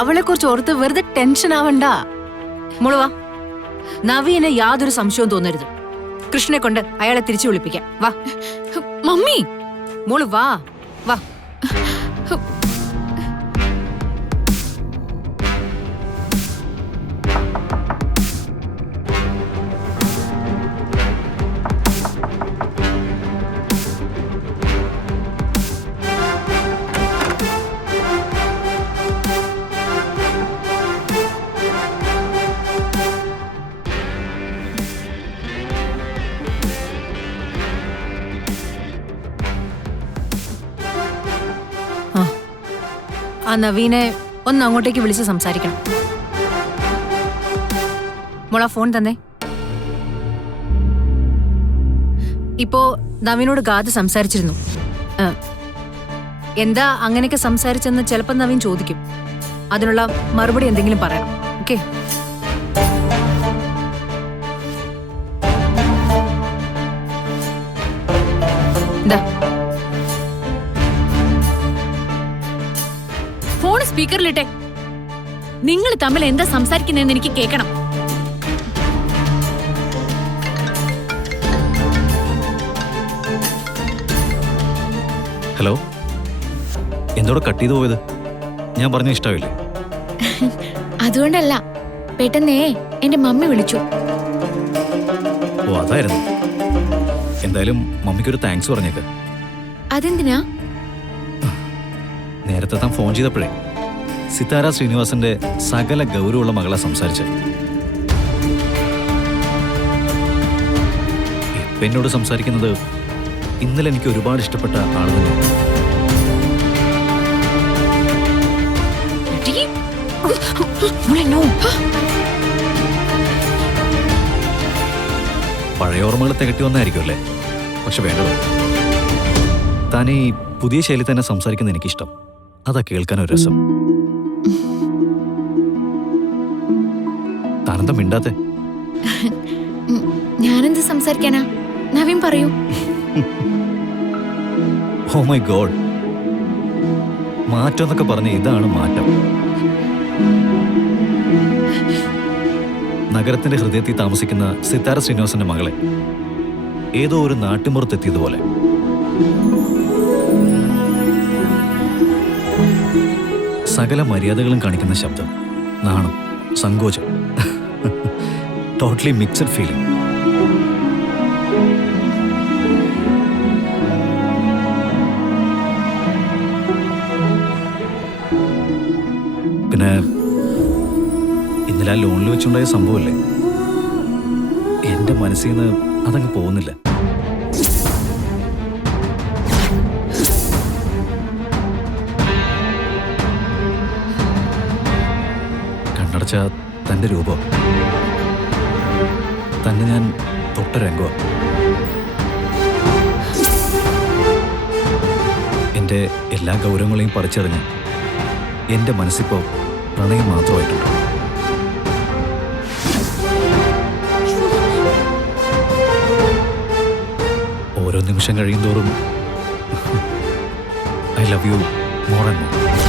അവളെ കുറിച്ച് ഓർത്ത് വെറുതെ ടെൻഷൻ ആവണ്ട. മോള് വാ. നവീന് യാതൊരു സംശയവും തോന്നരുത്. കൃഷ്ണനെ കൊണ്ട് അയാളെ തിരിച്ചു വിളിപ്പിക്കാം. വാ മമ്മി. മോള് വാ വാ. ആ നവീനെ ഒന്ന് അങ്ങോട്ടേക്ക് വിളിച്ച് സംസാരിക്കണം. മോളാ ഫോൺ തന്നെ. ഇപ്പോ നവീനോട് ഗാഥ സംസാരിച്ചിരുന്നു. എന്താ അങ്ങനെയൊക്കെ സംസാരിച്ചെന്ന് ചിലപ്പോൾ നവീൻ ചോദിക്കും. അതിനുള്ള മറുപടി എന്തെങ്കിലും പറയണം. ഓക്കെ? എന്താ ഫോൺ സ്പീക്കറിലിട്ടെ. നിങ്ങൾ തമ്മിൽ എന്താ സംസാരിക്കുന്നതെന്ന് എനിക്ക് കേൾക്കണം. ഹലോ, എന്തോടെ കട്ട് ചെയ്തു പോയത്? ഞാൻ പറഞ്ഞ ഇഷ്ടാവില്ലേ? അതുകൊണ്ടല്ല, പെട്ടെന്നേ എന്റെ മമ്മി വിളിച്ചു. ഓ, അതായിരുന്നു. എന്തായാലും മമ്മിക്കൊരു താങ്ക്സ് പറഞ്ഞേക്ക്. അതെന്തിനാ? നേരത്തെ താൻ ഫോൺ ചെയ്തപ്പോഴേ സിതാര ശ്രീനിവാസന്റെ സകല ഗൗരവമുള്ള മകളെ സംസാരിച്ച് ഇപ്പൊ എന്നോട് സംസാരിക്കുന്നത് ഇന്നലെ എനിക്ക് ഒരുപാട് ഇഷ്ടപ്പെട്ട ആൾ തന്നെ. പഴയ ഓർമ്മകൾ തികട്ടി വന്നായിരിക്കും അല്ലേ? പക്ഷെ വേണ്ടത് താൻ ഈ പുതിയ ശൈലി തന്നെ സംസാരിക്കുന്നത് എനിക്കിഷ്ടം. അതാ കേൾക്കാനൊരു രസം. താനെന്താ മിണ്ടാത്തെ? ഞാനെന്ത് സംസാരിക്കാനാ? നവീൻ പറയൂ. ഓ മൈ ഗോഡ്, മാറ്റം എന്നൊക്കെ പറഞ്ഞ ഇതാണ് മാറ്റം. നഗരത്തിന്റെ ഹൃദയത്തിൽ താമസിക്കുന്ന സിതാര ശ്രീനിവാസന്റെ മകളെ ഏതോ ഒരു നാട്ടിൻപുറത്തെത്തിയതുപോലെ. സകല മര്യാദകളും കാണിക്കുന്ന ശബ്ദം, നാണം, സങ്കോചം, ടോട്ടലി മിക്സഡ് ഫീലിംഗ്. പിന്നെ ഇന്നലെ ആ ലോണിൽ വെച്ചുണ്ടായ സംഭവമില്ലേ, എന്റെ മനസ്സിൽ നിന്ന് അതങ്ങ് പോകുന്നില്ല. കണ്ണടച്ച തന്റെ രൂപം, തന്നെ ഞാൻ തൊട്ട രംഗം, എൻ്റെ എല്ലാ ഗൗരവങ്ങളെയും പറിച്ചെറിഞ്ഞ് എൻ്റെ മനസ്സിപ്പോൾ പ്രണയം മാത്രമായിട്ടുണ്ട്. ഓരോ നിമിഷം കഴിയും തോറും I love you more and more.